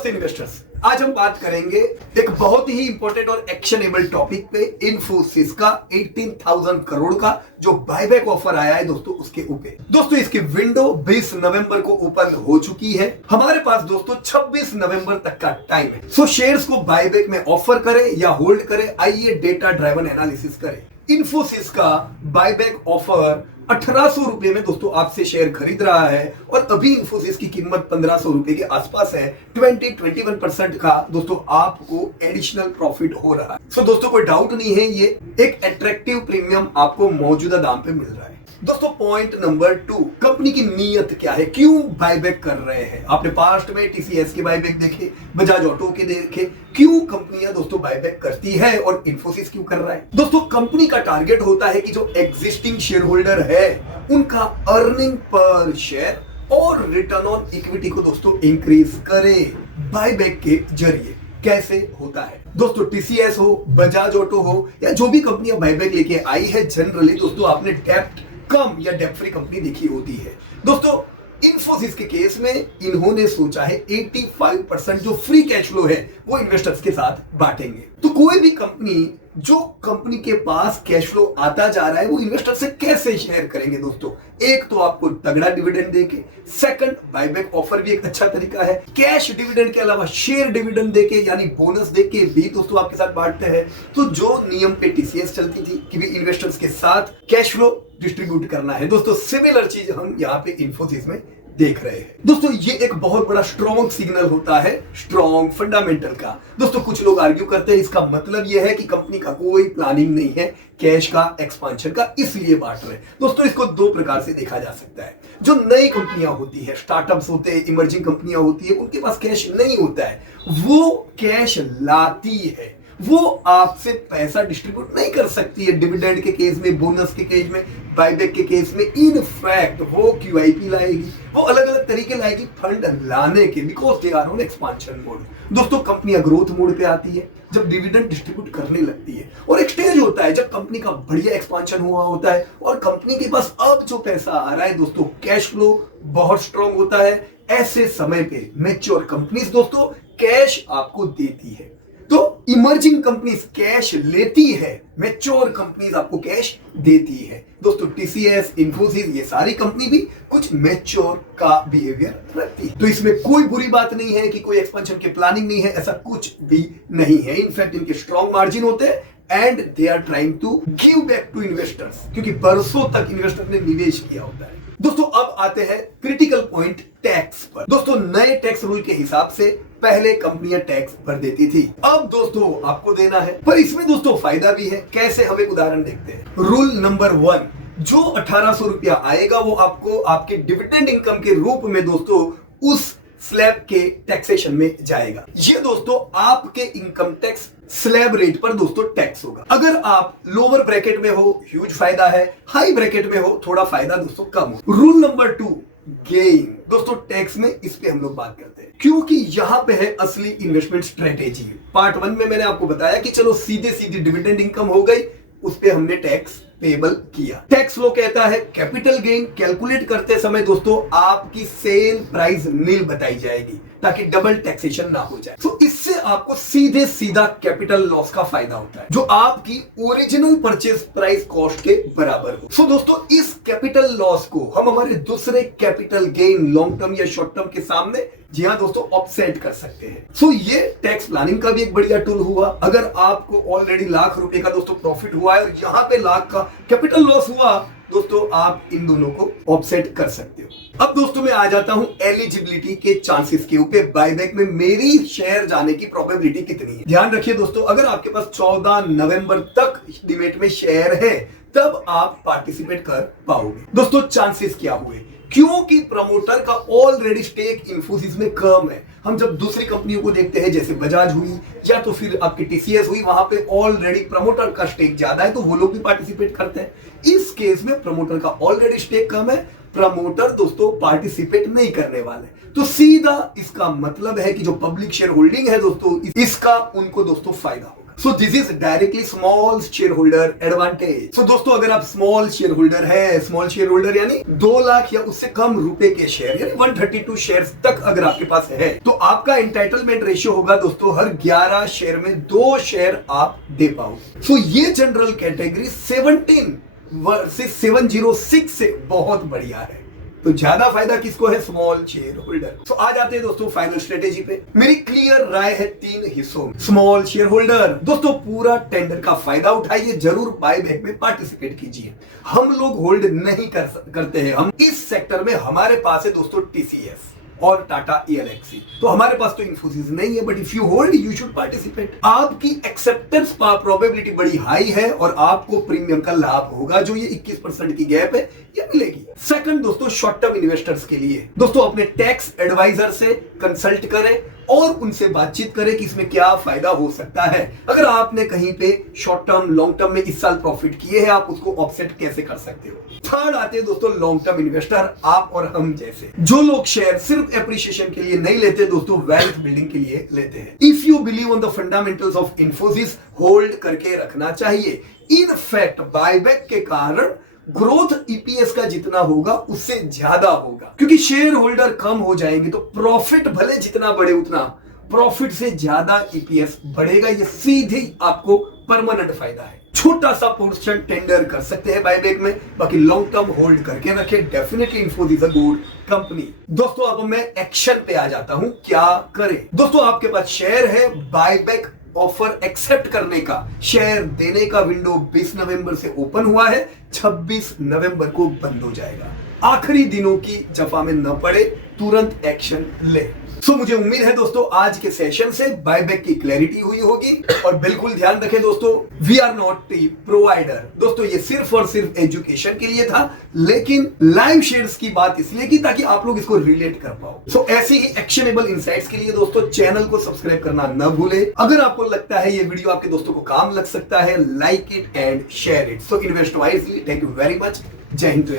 नमस्ते इन्वेस्टर्स। आज हम बात करेंगे एक बहुत ही इंपॉर्टेंट और एक्शनेबल टॉपिक पे, इन्फोसिस का 18,000 करोड़ का जो बायबैक ऑफर आया है दोस्तों, उसके ऊपर। दोस्तों इसकी विंडो 20 नवंबर को ओपन हो चुकी है। हमारे पास दोस्तों 26 नवंबर तक का टाइम है। सो शेयर्स को बायबैक में ऑफर करें या होल्ड करें, आइए डेटा ड्राइवन एनालिसिस करें। इन्फोसिस का बायबैक ऑफर 1800 रुपए में दोस्तों आपसे शेयर खरीद रहा है और अभी इन्फोसिस की कीमत 1500 रुपए के आसपास है। 21% का दोस्तों आपको एडिशनल प्रॉफिट हो रहा है। सो दोस्तों कोई डाउट नहीं है, ये एक अट्रैक्टिव प्रीमियम आपको मौजूदा दाम पे मिल रहा है। दोस्तों पॉइंट नंबर 2, कंपनी की नीयत क्या है, क्यों बायबैक कर रहे हैं। आपने पास्ट में टीसीएस के बायबैक देखे, बजाज ऑटो के देखे, क्यों कंपनियां दोस्तों बायबैक करती है और इन्फोसिस क्यों कर रहा है। दोस्तों कंपनी का टारगेट होता है कि जो एग्जिस्टिंग शेयर होल्डर है उनका अर्निंग पर शेयर और रिटर्न ऑन इक्विटी को दोस्तों इंक्रीज करे बायबैक के जरिए। कैसे होता है दोस्तों, टीसीएस हो, बजाज ऑटो हो या जो भी कंपनियां बायबैक लेके आई है, जनरली दोस्तों आपने डेप्ट कम या डेप्ट फ्री कंपनी देखी होती है। दोस्तों इन्फोसिस के केस में इन्होंने सोचा है 85% जो फ्री कैश फ्लो है वो इन्वेस्टर्स के साथ बांटेंगे। तो कोई भी कंपनी जो कंपनी के पास कैश फ्लो आता जा रहा है वो इन्वेस्टर से कैसे शेयर करेंगे दोस्तों। एक तो आपको तगड़ा डिविडेंड देके, सेकंड बायबैक ऑफर भी एक अच्छा तरीका है। कैश डिविडेंड के अलावा शेयर डिविडेंड देके यानी बोनस देके भी दोस्तों आपके साथ बांटते हैं। तो जो नियम पे टीसीएस चलती थी कि भी इन्वेस्टर्स के साथ कैश फ्लो डिस्ट्रीब्यूट करना है, दोस्तों सिमिलर चीज हम यहाँ पे इन्फोसिस में देख रहे हैं। दोस्तों ये एक बहुत बड़ा स्ट्रॉन्ग सिग्नल होता है, स्ट्रॉन्ग फंडामेंटल का। दोस्तों कुछ लोग आर्ग्यू करते हैं इसका मतलब यह है कि कंपनी का कोई प्लानिंग नहीं है कैश का एक्सपांशन का, इसलिए बांट रहे हैं। दोस्तों इसको दो प्रकार से देखा जा सकता है। जो नई कंपनियां होती है, स्टार्टअप्स होते हैं, इमर्जिंग कंपनियां होती है, उनके पास कैश नहीं होता है, वो कैश लाती है, वो आपसे पैसा डिस्ट्रीब्यूट नहीं कर सकती है डिविडेंड के केस में, बोनस के केस में, बायबैक के केस में। इनफैक्ट वो क्यूआईपी लाएगी, वो अलग अलग तरीके लाएगी फंड लाने के, because they are on expansion mode. दोस्तों कंपनियां ग्रोथ मोड पे आती है जब डिविडेंड डिस्ट्रीब्यूट करने लगती है, और एक स्टेज होता है जब कंपनी का बढ़िया एक्सपांशन हुआ होता है और कंपनी के पास अब जो पैसा आ रहा है दोस्तों, कैश फ्लो बहुत स्ट्रांग होता है। ऐसे समय पे मैच्योर कंपनीज दोस्तों कैश आपको देती है। तो इमर्जिंग कंपनीज कैश लेती है, मैच्योर कंपनीज आपको कैश देती है। दोस्तों टीसीएस, इन्फोसिस, ये सारी कंपनी भी कुछ मैच्योर का बिहेवियर रखती है। तो इसमें कोई बुरी बात नहीं है कि कोई एक्सपेंशन की प्लानिंग नहीं है, ऐसा कुछ भी नहीं है। इनफैक्ट इनके स्ट्रॉन्ग मार्जिन होते हैं and they are trying to give back to investors, क्योंकि बरसों तक इन्वेस्टर ने निवेश किया होता है। दोस्तों अब आते हैं क्रिटिकल पॉइंट, टैक्स पर। दोस्तों नए टैक्स रूल के हिसाब से पहले कंपनियां टैक्स भर देती थी, अब दोस्तों आपको देना है। पर इसमें दोस्तों फायदा भी है। कैसे, हम एक उदाहरण देखते हैं। रूल नंबर 1, जो 1800 रुपया आएगा वो आपको आपके डिविडेंड इनकम के रूप में दोस्तों उस स्लैब के टैक्सेशन में जाएगा। ये दोस्तों आपके इनकम टैक्स स्लैब रेट पर दोस्तों टैक्स होगा। अगर आप लोअर ब्रैकेट में हो, ह्यूज फायदा है, हाई ब्रैकेट में हो, थोड़ा फायदा दोस्तों कम हो। Rule number 2, gain. दोस्तों टैक्स में इस पे हम लोग बात करते हैं क्योंकि यहां पे है असली इन्वेस्टमेंट स्ट्रेटेजी। पार्ट 1 में मैंने आपको बताया कि चलो सीधे सीधे डिविडेंड इनकम हो गई, उस पे हमने टैक्स पेबल किया। टैक्स लॉ कहता है कैपिटल गेन कैलकुलेट करते समय दोस्तों आपकी सेल प्राइस नील बताई जाएगी ताकि डबल टैक्सेशन ना हो जाए। तो इससे आपको सीधे सीधा कैपिटल लॉस का फायदा होता है जो आपकी ओरिजिनल परचेज प्राइस कॉस्ट के बराबर हो। सो दोस्तों इस कैपिटल लॉस को हम हमारे दूसरे कैपिटल गेन लॉन्ग टर्म या शॉर्ट टर्म के सामने, जी हाँ दोस्तों, ऑफसेट कर सकते हैं। सो ये टैक्स प्लानिंग का भी एक बढ़िया टूल हुआ। अगर आपको ऑलरेडी लाख रुपए का दोस्तों प्रॉफिट हुआ है और यहाँ पे लाख का कैपिटल लॉस हुआ, दोस्तों आप इन दोनों को ऑफसेट कर सकते हो। अब दोस्तों मैं आ जाता हूं एलिजिबिलिटी के चांसेस के ऊपर। बायबैक में मेरी शेयर जाने की प्रोबेबिलिटी कितनी है। ध्यान रखिए दोस्तों, अगर आपके पास 14 नवंबर तक डिमेट में शेयर है तब आप पार्टिसिपेट कर पाओगे। दोस्तों चांसेस क्या हुए, क्योंकि प्रमोटर का ऑलरेडी स्टेक इन्फोसिस में कम है। हम जब दूसरी कंपनियों को देखते हैं जैसे बजाज हुई या तो फिर आपकी टीसीएस हुई, वहां पे ऑलरेडी प्रमोटर का स्टेक ज्यादा है तो वो लोग भी पार्टिसिपेट करते हैं। इस केस में प्रमोटर का ऑलरेडी स्टेक कम है, प्रमोटर दोस्तों पार्टिसिपेट नहीं करने वाले। तो सीधा इसका मतलब है कि जो पब्लिक शेयर होल्डिंग है दोस्तों, इसका उनको दोस्तों फायदा होगा। So this is directly small share holder advantage. So दोस्तों अगर आप स्मॉल शेयर होल्डर है, स्मॉल शेयर होल्डर यानी 2 लाख या उससे कम रुपए के शेयर यानी 132 शेयर तक अगर आपके पास है, तो आपका एंटाइटलमेंट रेशियो होगा दोस्तों हर 11 शेयर में 2 शेयर आप दे पाओगे। सो ये जनरल कैटेगरी 17 वर्सेस 706 से बहुत बढ़िया है। तो ज्यादा फायदा किसको है? Small share holder. तो आज आते हैं दोस्तों फाइनल स्ट्रेटेजी पे। मेरी क्लियर राय है 3 हिस्सों में। स्मॉल शेयर होल्डर दोस्तों पूरा टेंडर का फायदा उठाइए, जरूर बायबैक में पार्टिसिपेट कीजिए। हम लोग होल्ड नहीं करते हैं, हम इस सेक्टर में हमारे पास है दोस्तों टीसीएस और टाटा ELXC। तो हमारे पास तो इन्फोसिस नहीं है, but if you hold you should participate. आपकी एक्सेप्टेंस प्रोबेबिलिटी बड़ी हाई है और आपको प्रीमियम का लाभ होगा, जो ये 21% की गैप है ये मिलेगी। सेकंड दोस्तों शॉर्ट टर्म इन्वेस्टर्स के लिए दोस्तों अपने टैक्स एडवाइजर से कंसल्ट करें और उनसे बातचीत करें कि इसमें क्या फायदा हो सकता है। अगर आपने कहीं पे शॉर्ट टर्म लॉन्ग टर्म में इस साल प्रॉफिट किए हैं, आप उसको ऑफसेट कैसे कर सकते हो। थर्ड आते हैं दोस्तों लॉन्ग टर्म इन्वेस्टर, आप और हम जैसे, जो लोग शेयर सिर्फ एप्रिसिएशन के लिए नहीं लेते दोस्तों, वेल्थ बिल्डिंग के लिए लेते हैं। If you believe on the fundamentals of Infosys, hold करके रखना चाहिए। इन फैक्ट बायबैक के कारण ग्रोथ ईपीएस का जितना होगा उससे ज्यादा होगा, क्योंकि शेयर होल्डर कम हो जाएंगे तो प्रॉफिट भले जितना बढ़े उतना प्रॉफिट से ज्यादा ईपीएस बढ़ेगा। ये सीधी आपको परमानेंट फायदा है। छोटा सा पोर्शन टेंडर कर सकते हैं बायबैक में, बाकी लॉन्ग टर्म होल्ड करके रखें। Definitely Infosys a good company. दोस्तों अब मैं एक्शन पे आ जाता हूं, क्या करें। दोस्तों आपके पास शेयर है, बायबैक ऑफर एक्सेप्ट करने का, शेयर देने का विंडो 20 नवंबर से ओपन हुआ है, 26 नवंबर को बंद हो जाएगा। आखिरी दिनों की जफा में न पड़े, तुरंत एक्शन ले। सो मुझे उम्मीद है दोस्तों आज के सेशन से बायबैक की क्लैरिटी हुई होगी। और बिल्कुल ध्यान रखें दोस्तों, we are not the provider. दोस्तों ये सिर्फ और सिर्फ एजुकेशन के लिए था, लेकिन लाइव शेयर्स की बात इसलिए की ताकि आप लोग इसको रिलेट कर पाओ। सो ऐसी ही एक्शनेबल इनसाइट्स के लिए दोस्तों चैनल को सब्सक्राइब करना न भूले। अगर आपको लगता है ये वीडियो आपके दोस्तों को काम लग सकता है, like it and share it. So invest wisely. Thank you very much. जय हिंद।